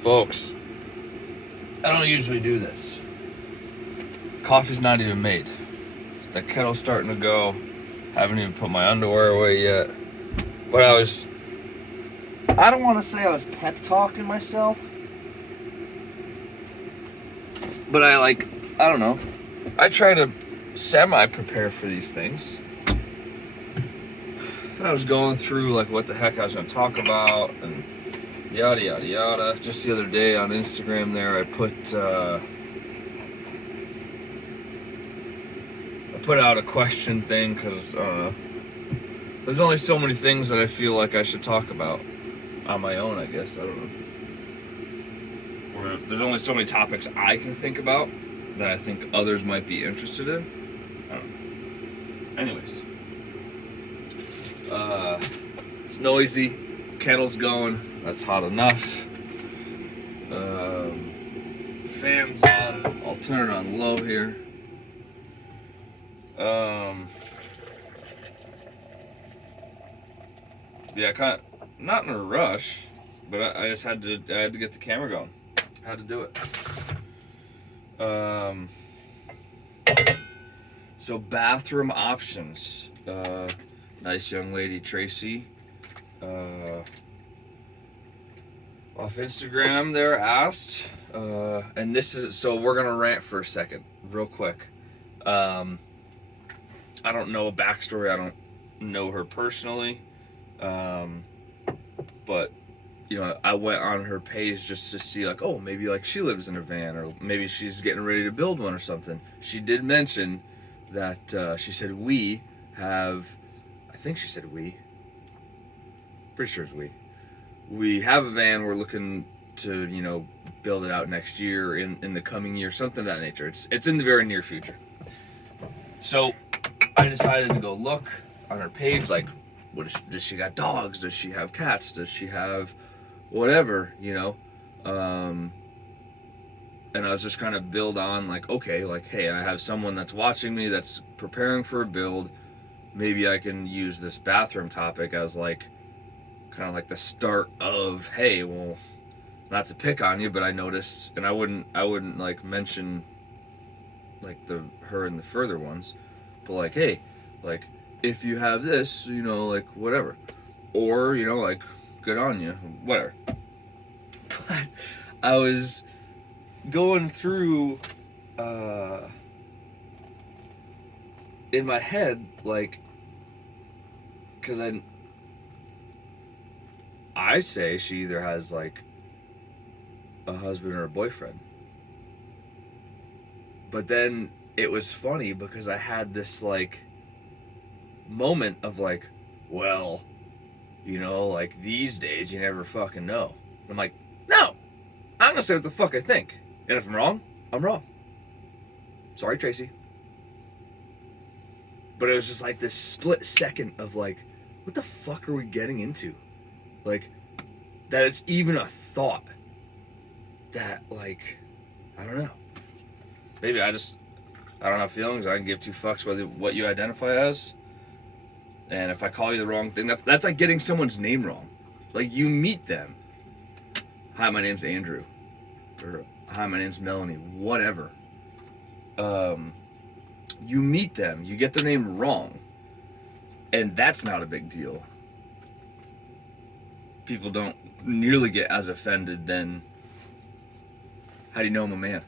Folks, I don't usually do this. Coffee's not even made. The kettle's starting to go. Haven't even put my underwear away yet. But I don't want to say I was pep talking myself. But I don't know. I try to semi-prepare for these things. And I was going through like what the heck I was going to talk about and yada yada yada. Just the other day on Instagram there I put out a question thing because there's only so many things that I feel like I should talk about on my own, I guess. I don't know. Or there's only so many topics I can think about that I think others might be interested in. I don't know. Anyways. It's noisy. Kettle's going. That's hot enough. Fan's on. I'll turn it on low here. Yeah, not in a rush, but I just had to get the camera going. Had to do it. So bathroom options. Nice young lady, Tracy. Off Instagram there asked, and this is, so we're gonna rant for a second, real quick. I don't know a backstory. I don't know her personally. But you know, I went on her page just to see like, oh, maybe like she lives in a van, or maybe she's getting ready to build one or something. She did mention that she said we have, I think she said we, pretty sure it's we have a van. We're looking to, you know, build it out next year, in the coming year, something of that nature. It's in the very near future. So I decided to go look on her page, like, does she got dogs? Does she have cats? Does she have whatever, you know? And I was just kind of build on like, okay, like, hey, I have someone that's watching me that's preparing for a build. Maybe I can use this bathroom topic as like, kind of like the start of, hey, well, not to pick on you, but I noticed, and I wouldn't like mention like her and the further ones, but like, hey, like, if you have this, you know, like, whatever. Or, you know, like, good on you, whatever. But I was going through, in my head, like, because I say she either has, like, a husband or a boyfriend. But then it was funny because I had this, like, moment of like, well, you know, like, these days you never fucking know. I'm like, no, I'm gonna say what the fuck I think, and if I'm wrong, I'm wrong. Sorry, Tracy. But it was just like this split second of like, what the fuck are we getting into? Like, that it's even a thought that, like, I don't know. Maybe I don't have feelings. I can give two fucks what you identify as. And if I call you the wrong thing, that's like getting someone's name wrong. Like, you meet them. Hi, my name's Andrew. Or, hi, my name's Melanie. Whatever. You meet them. You get their name wrong. And that's not a big deal. People don't nearly get as offended than, how do you know I'm a man?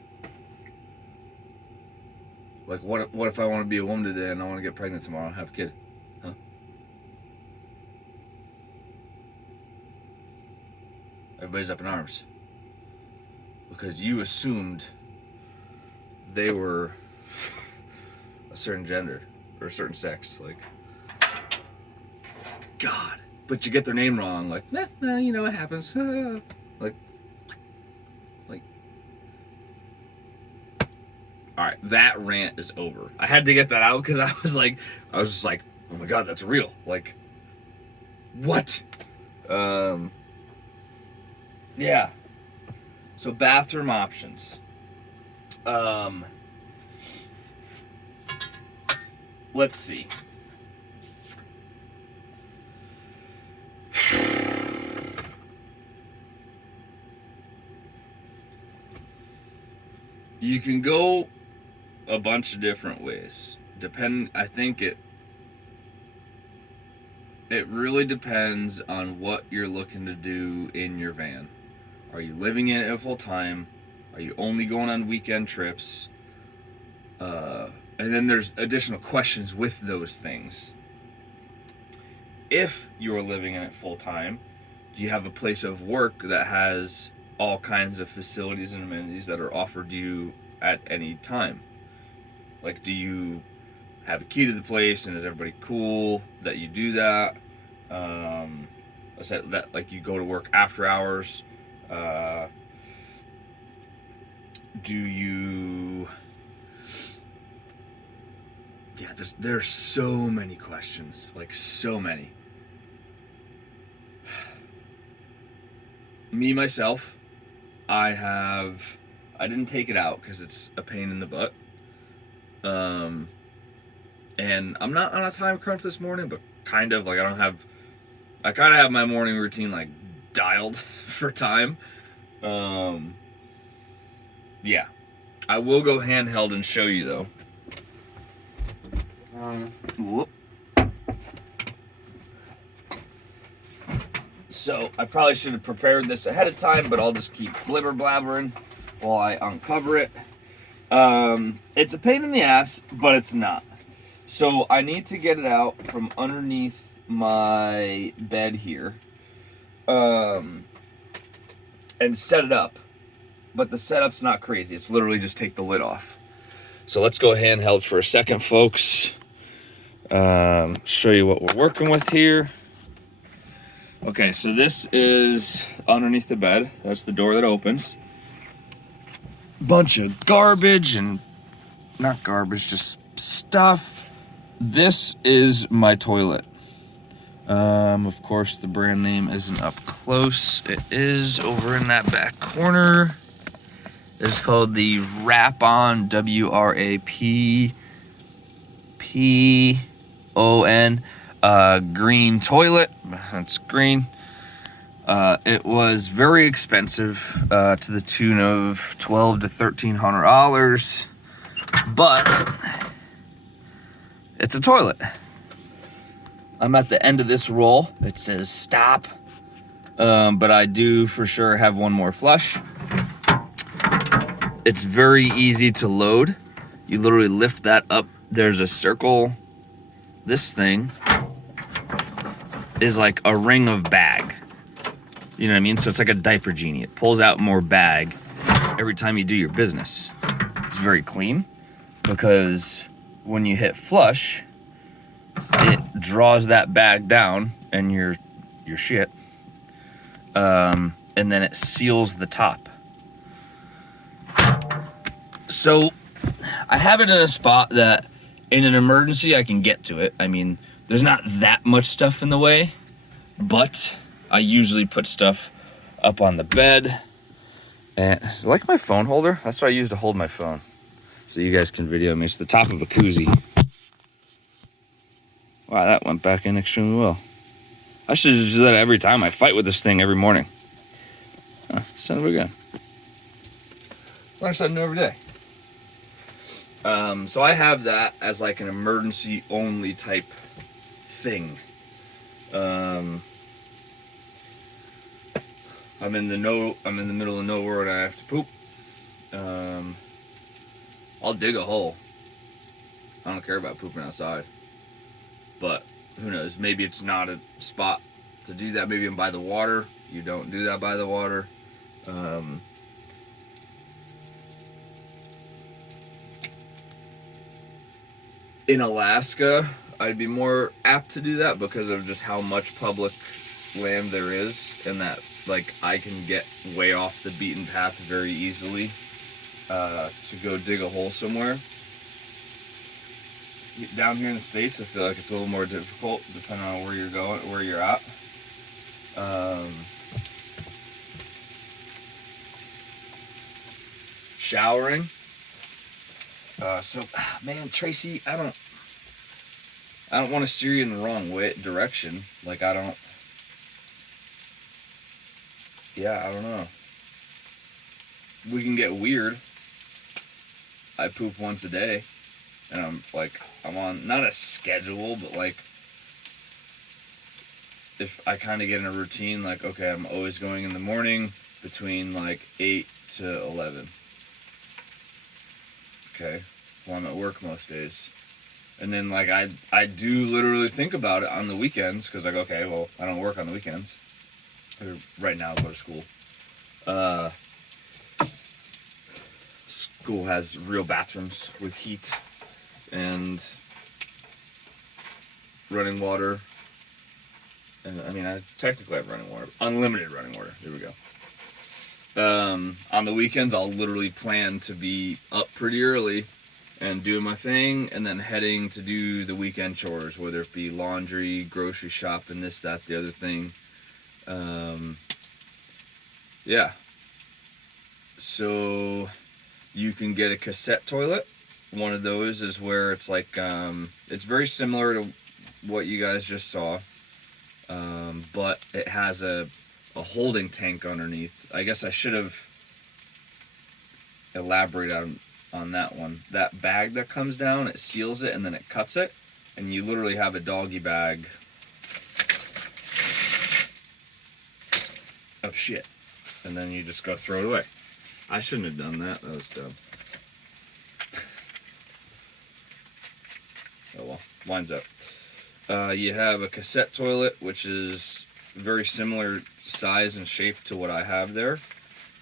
Like, what if I want to be a woman today and I want to get pregnant tomorrow and have a kid? Huh? Everybody's up in arms. Because you assumed they were a certain gender or a certain sex. Like, God. But you get their name wrong. Like, nah, you know, it happens. Like, all right, that rant is over. I had to get that out because I was just like, oh my God, that's real. Like, what? Yeah. So bathroom options. Let's see. You can go a bunch of different ways. I think it really depends on what you're looking to do in your van. Are you living in it full time? Are you only going on weekend trips? And then there's additional questions with those things. If you're living in it full time, do you have a place of work that has all kinds of facilities and amenities that are offered to you at any time? Like, do you have a key to the place, and is everybody cool that you do that? Let's say that, like, you go to work after hours. Do you? Yeah, there's so many questions, like so many. Me myself, I didn't take it out because it's a pain in the butt. And I'm not on a time crunch this morning, but kind of like I kind of have my morning routine like dialed for time. Yeah, I will go handheld and show you though. Whoop. So I probably should have prepared this ahead of time, but I'll just keep blibber blabbering while I uncover it. It's a pain in the ass, but it's not. So I need to get it out from underneath my bed here, and set it up. But the setup's not crazy. It's literally just take the lid off. So let's go handheld for a second, folks. Show you what we're working with here. Okay, so this is underneath the bed. That's the door that opens. Bunch of garbage and not garbage, just stuff. This is my toilet. Of course, the brand name isn't up close. It is over in that back corner. It's called the Wrap-On, WRAPPON, green toilet. That's green. It was very expensive, to the tune of $1,200 to $1,300, but it's a toilet. I'm at the end of this roll. It says stop, but I do for sure have one more flush. It's very easy to load. You literally lift that up. There's a circle. This thing is like a ring of bag. You know what I mean? So it's like a diaper genie. It pulls out more bag every time you do your business. It's very clean because when you hit flush, it draws that bag down and your shit. And then it seals the top. So I have it in a spot that in an emergency I can get to it. I mean, there's not that much stuff in the way, but I usually put stuff up on the bed. And like my phone holder, that's what I use to hold my phone. So you guys can video me. It's the top of a koozie. Wow, that went back in extremely well. I should just do that every time. I fight with this thing every morning. Son of a gun. Learn something new every day. So I have that as like an emergency only type thing. I'm in the middle of nowhere and I have to poop. I'll dig a hole. I don't care about pooping outside. But who knows? Maybe it's not a spot to do that. Maybe I'm by the water. You don't do that by the water. In Alaska, I'd be more apt to do that because of just how much public land there is, and that like I can get way off the beaten path very easily to go dig a hole somewhere. Down here in the States, I feel like it's a little more difficult depending on where you're going, where you're at. Showering. Man, Tracy, I don't want to steer you in the wrong direction. Like, I don't know. We can get weird. I poop once a day, and I'm on not a schedule, but like if I kind of get in a routine, like okay, I'm always going in the morning between like 8 to 11. Okay, well I'm at work most days. And then like I do literally think about it on the weekends because like okay, well I don't work on the weekends. Right now I go to school. School has real bathrooms with heat and running water. And I mean I technically have running water, unlimited running water. There we go. On the weekends I'll literally plan to be up pretty early and doing my thing, and then heading to do the weekend chores, whether it be laundry, grocery shopping, this, that, the other thing. Yeah. So you can get a cassette toilet. One of those is where it's like, it's very similar to what you guys just saw, but it has a holding tank underneath. I guess I should have elaborated on that one. That bag that comes down, it seals it and then it cuts it, and you literally have a doggy bag of shit, and then you just go throw it away. I shouldn't have done that. That was dumb. Oh well, winds up. You have a cassette toilet, which is very similar size and shape to what I have there,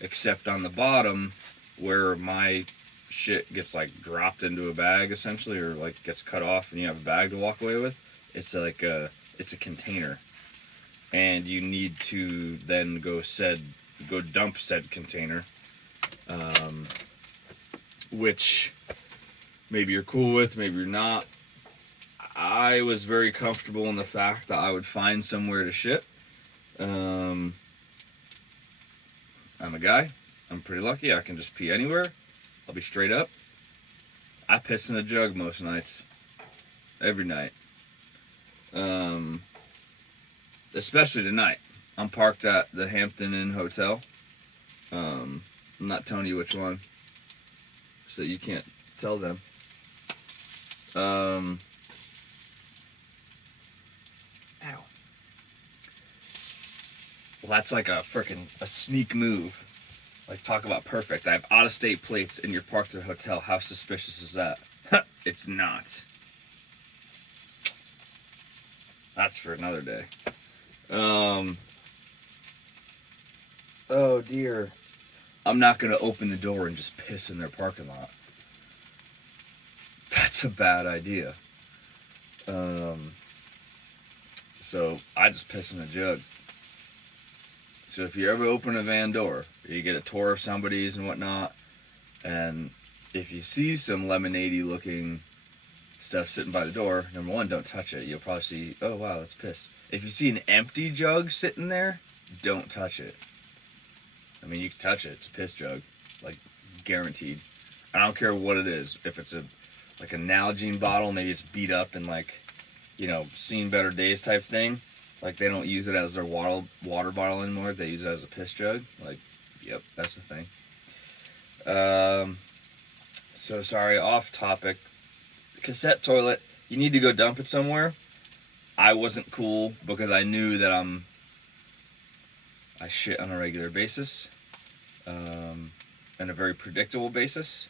except on the bottom where my shit gets like dropped into a bag essentially, or like gets cut off and you have a bag to walk away with, it's like it's a container, and you need to then go dump said container, which maybe you're cool with, maybe you're not. I was very comfortable in the fact that I would find somewhere to shit. I'm a guy. I'm pretty lucky. I can just pee anywhere. I'll be straight up. I piss in a jug most nights. Every night. Especially tonight. I'm parked at the Hampton Inn Hotel. I'm not telling you which one, so you can't tell them. Ow. Well, that's like a sneak move. Like, talk about perfect. I have out-of-state plates and you're parked at a hotel. How suspicious is that? It's not. That's for another day. Oh dear. I'm not going to open the door and just piss in their parking lot. That's a bad idea. So I just piss in a jug. So if you ever open a van door, you get a tour of somebody's and whatnot, and if you see some lemonade-y looking stuff sitting by the door, number one, don't touch it. You'll probably see, oh wow, that's piss. If you see an empty jug sitting there, don't touch it. I mean, you can touch it. It's a piss jug, like guaranteed. I don't care what it is. If it's like a Nalgene bottle, maybe it's beat up and like, seen better days type thing. Like, they don't use it as their water bottle anymore. They use it as a piss jug. Like, yep, that's the thing. So, sorry, off topic. Cassette toilet, you need to go dump it somewhere. I wasn't cool because I knew that I shit on a regular basis. And a very predictable basis.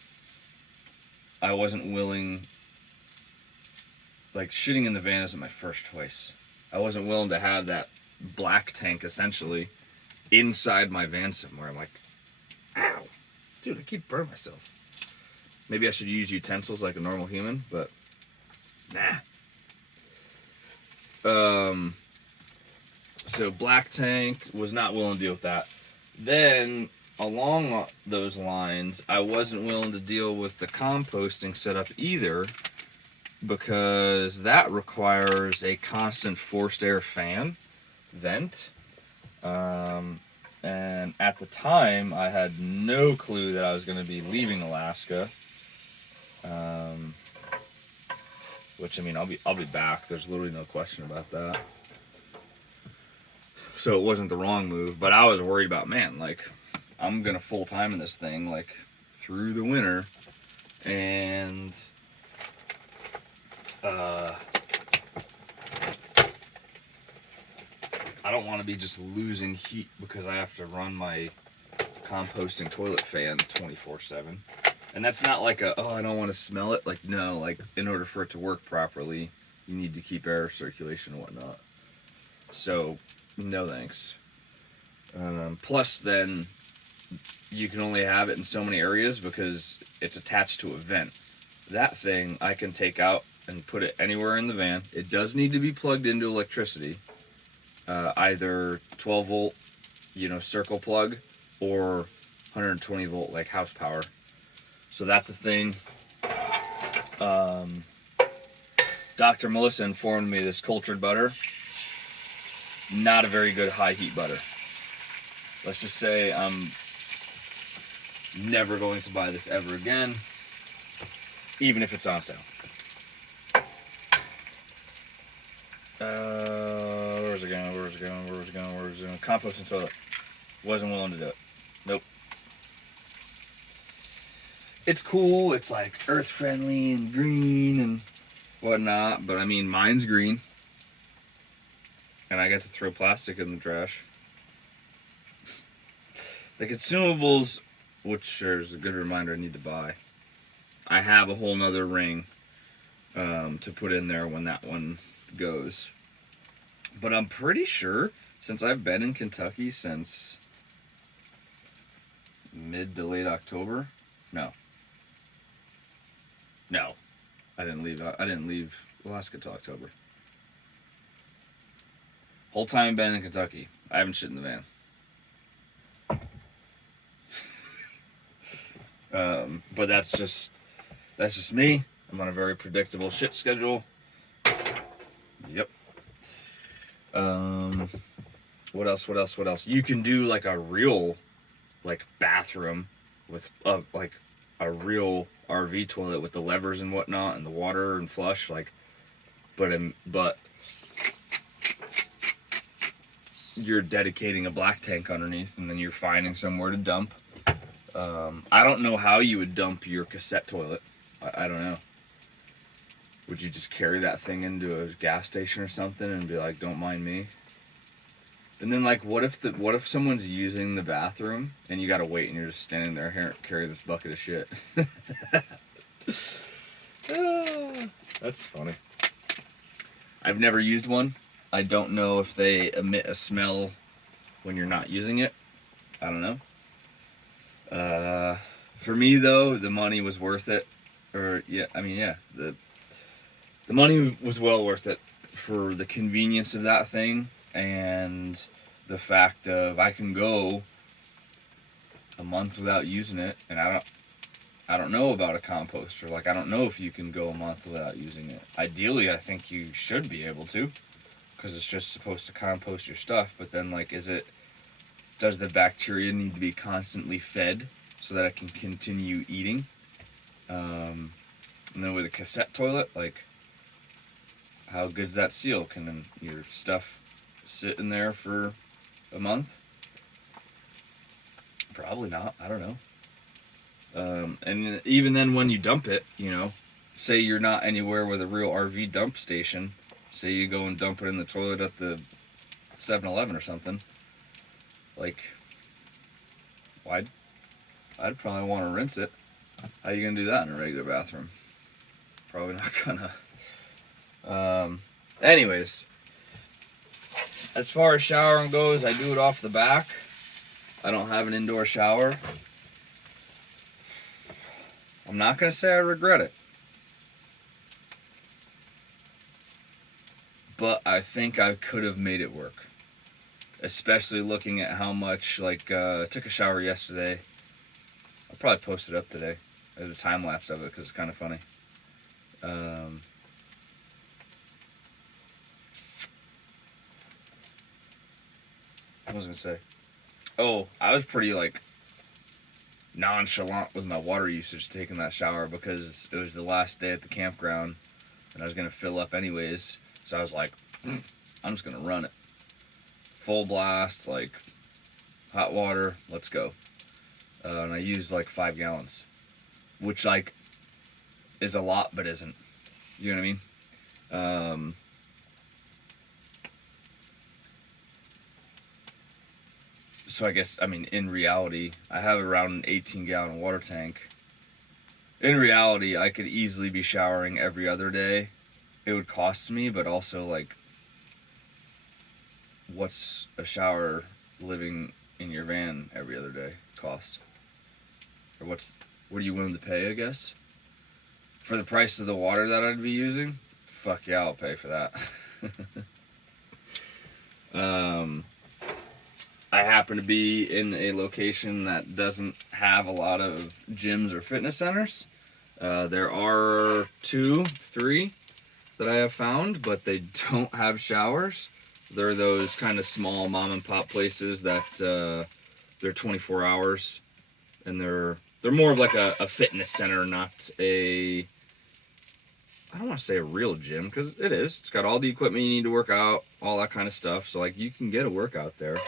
I wasn't willing... Like, shitting in the van isn't my first choice. I wasn't willing to have that black tank, essentially, inside my van somewhere. I'm like, ow. Dude, I keep burning myself. Maybe I should use utensils like a normal human, but nah. So black tank, was not willing to deal with that. Then, along those lines, I wasn't willing to deal with the composting setup either, because that requires a constant forced air fan vent. And at the time, I had no clue that I was going to be leaving Alaska. Which, I mean, I'll be back. There's literally no question about that. So it wasn't the wrong move, but I was worried about, man, like, I'm going to full time in this thing, like, through the winter. And I don't want to be just losing heat because I have to run my composting toilet fan 24/7. And that's not like a, oh, I don't want to smell it. Like, no, like, in order for it to work properly, you need to keep air circulation and whatnot. So, no thanks. Plus, then, you can only have it in so many areas because it's attached to a vent. That thing I can take out and put it anywhere in the van. It does need to be plugged into electricity. Either 12 volt, circle plug, or 120 volt, like house power. So that's a thing. Dr. Melissa informed me this cultured butter, not a very good high heat butter. Let's just say I'm never going to buy this ever again, even if it's on sale. Where's it going? Composting toilet. Wasn't willing to do it. Nope. It's cool. It's like earth friendly and green and whatnot. But I mean, mine's green. And I get to throw plastic in the trash. The consumables, which is a good reminder I need to buy. I have a whole nother ring to put in there when that one goes. But I'm pretty sure, since I've been in Kentucky since mid to late October, no, I didn't leave Alaska till October. Whole time I've been in Kentucky, I haven't shit in the van. But that's just me. I'm on a very predictable shit schedule. Yep. What else? You can do like a real, like, bathroom with like a real RV toilet with the levers and whatnot and the water and flush, like, but you're dedicating a black tank underneath and then you're finding somewhere to dump. I don't know how you would dump your cassette toilet. I don't know. Would you just carry that thing into a gas station or something and be like, don't mind me? And then, like, what if someone's using the bathroom and you gotta wait and you're just standing there here, carry this bucket of shit? That's funny. I've never used one. I don't know if they emit a smell when you're not using it. I don't know. For me though, the money was worth it. The money was well worth it for the convenience of that thing and the fact of I can go a month without using it, and I don't know about a composter. Like, I don't know if you can go a month without using it. Ideally, I think you should be able to, because it's just supposed to compost your stuff. But then, like, does the bacteria need to be constantly fed so that it can continue eating? And then with a cassette toilet, like, how good's that seal? Can your stuff sit in there for a month? Probably not. I don't know. And even then, when you dump it, say you're not anywhere with a real RV dump station. Say you go and dump it in the toilet at the 7-Eleven or something. Like, I'd probably want to rinse it. How are you gonna do that in a regular bathroom? Probably not gonna. Anyways, as far as showering goes, I do it off the back. I don't have an indoor shower. I'm not gonna say I regret it, but I think I could have made it work. Especially looking at how much, like, I took a shower yesterday. I'll probably post it up today. There's a time lapse of it because it's kind of funny. What was I gonna say? Oh, I was pretty, like, nonchalant with my water usage taking that shower because it was the last day at the campground and I was gonna fill up anyways. So I was like, I'm just gonna run it. Full blast, like, hot water, let's go. And I used like 5 gallons, which, like, is a lot but isn't. You know what I mean? So I guess, I mean, in reality, I have around an 18-gallon water tank. In reality, I could easily be showering every other day. It would cost me, but also, like, what's a shower living in your van every other day cost? Or what are you willing to pay, I guess? For the price of the water that I'd be using? Fuck yeah, I'll pay for that. I happen to be in a location that doesn't have a lot of gyms or fitness centers. There are 2, 3 that I have found, but they don't have showers. They're those kind of small mom and pop places that they're 24 hours, and they're more of like a fitness center, not a, I don't want to say a real gym, because it is. It's got all the equipment you need to work out, all that kind of stuff. So like you can get a workout there.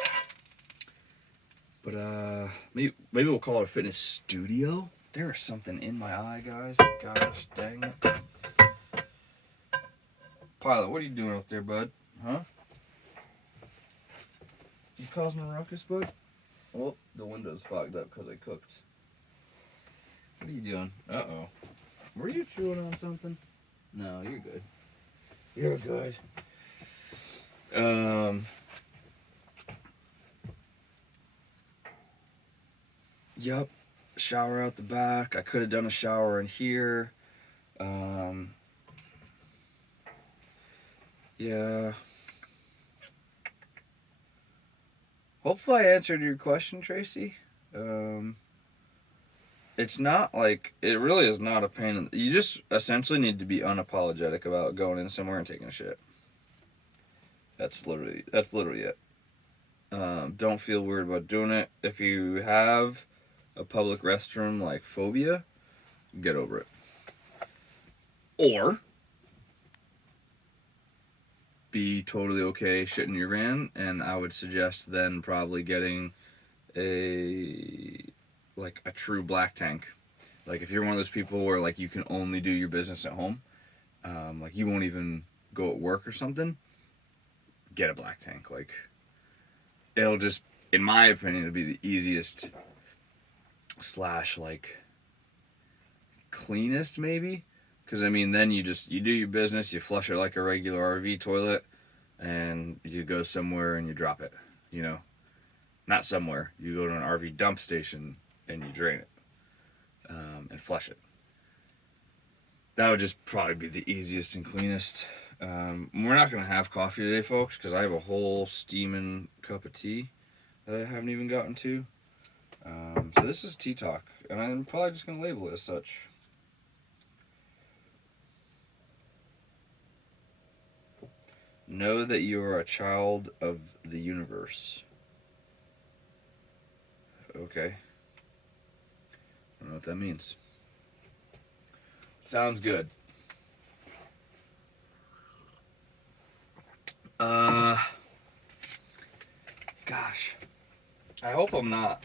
But maybe we'll call it a fitness studio. There is something in my eye, guys. Gosh dang it. Pilot, what are you doing up there, bud? Huh? You causing a ruckus, bud? Oh, the window's fogged up because I cooked. What are you doing? Uh-oh. Were you chewing on something? No, you're good. You're good. Yup. Shower out the back. I could have done a shower in here. Yeah. Hopefully I answered your question, Tracy. It's not like, it really is not a pain. You just essentially need to be unapologetic about going in somewhere and taking a shit. That's literally it. Don't feel weird about doing it. If you have a public restroom like phobia, get over it. Or be totally okay shitting in your van, and I would suggest then probably getting a true black tank. Like if you're one of those people where like you can only do your business at home, like you won't even go at work or something, get a black tank. Like it'll just, in my opinion, it'll be the easiest / like cleanest maybe, because I mean then you do your business, you flush it like a regular RV toilet, and you go somewhere and you drop it, you know, not somewhere, you go to an RV dump station and you drain it, and flush it. That would just probably be the easiest and cleanest. We're not gonna have coffee today, folks, because I have a whole steaming cup of tea that I haven't even gotten to. So this is Tea Talk, and I'm probably just going to label it as such. Know that you are a child of the universe. Okay. I don't know what that means. Sounds good. Gosh. I hope I'm not,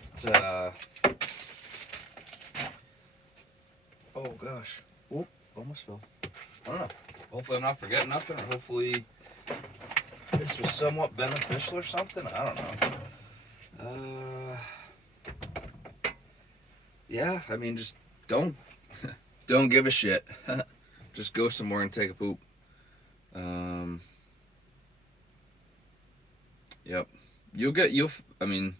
oh gosh. Oh, almost fell. I don't know. Hopefully I'm not forgetting nothing, or hopefully this was somewhat beneficial or something. I don't know. Yeah, I mean, just don't give a shit. Just go somewhere and take a poop. Yep. I mean,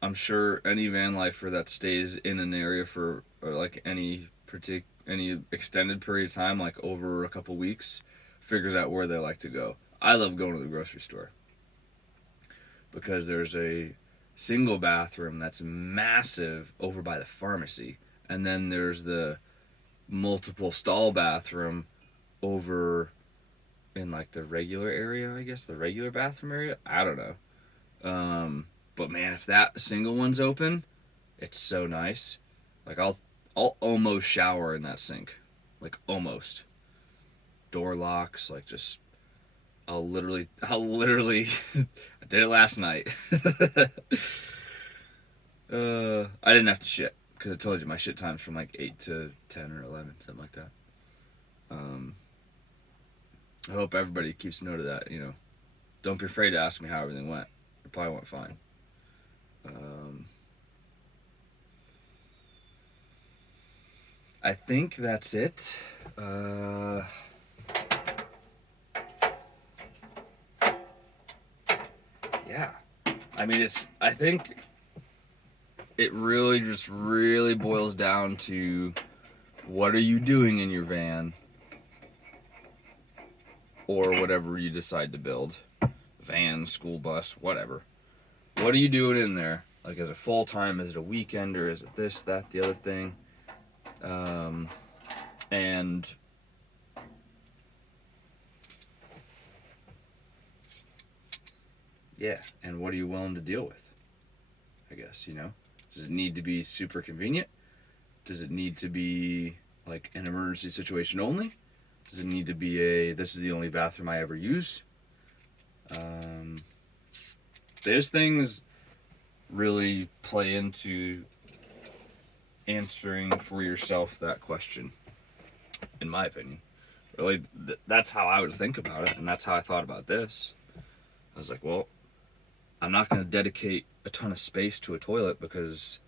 I'm sure any van lifer that stays in an area for like any extended period of time, like over a couple weeks, figures out where they like to go. I love going to the grocery store because there's a single bathroom that's massive over by the pharmacy, and then there's the multiple stall bathroom over in like the regular area, I guess, the regular bathroom area. I don't know. But man, if that single one's open, it's so nice. Like I'll almost shower in that sink. Like almost. Door locks, like just I'll literally I did it last night. I didn't have to shit. because I told you my shit time's from like 8 to 10 or 11, something like that. I hope everybody keeps note of that. You know, don't be afraid to ask me how everything went. It probably went fine. I think that's it. Yeah. I mean, I think it really just really boils down to what are you doing in your van or whatever you decide to build. Van, school bus, whatever. What are you doing in there? Like, is it full time? Is it a weekend? Or is it this, that, the other thing? And yeah, and what are you willing to deal with? I guess, you know? Does it need to be super convenient? Does it need to be like an emergency situation only? Does it need to be this is the only bathroom I ever use? Those things really play into answering for yourself that question, in my opinion. Really, that's how I would think about it, and that's how I thought about this. I was like, well, I'm not going to dedicate a ton of space to a toilet because,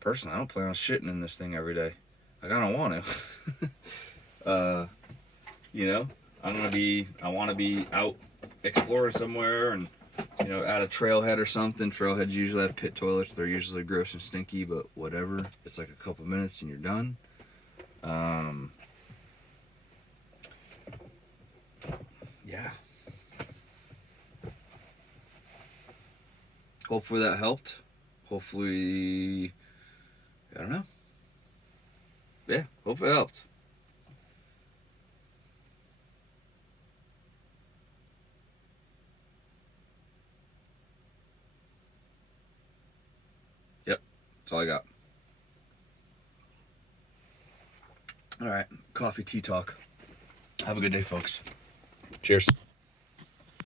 personally, I don't plan on shitting in this thing every day. Like, I don't want to. You know, I want to be out exploring somewhere and, you know, at a trailhead or something. Trailheads usually have pit toilets. They're usually gross and stinky, but whatever. It's like a couple minutes and you're done. Yeah. Hopefully that helped. Hopefully, I don't know. Yeah, hopefully it helped. Yep, that's all I got. All right, coffee, tea talk. Have a good day, folks. Cheers.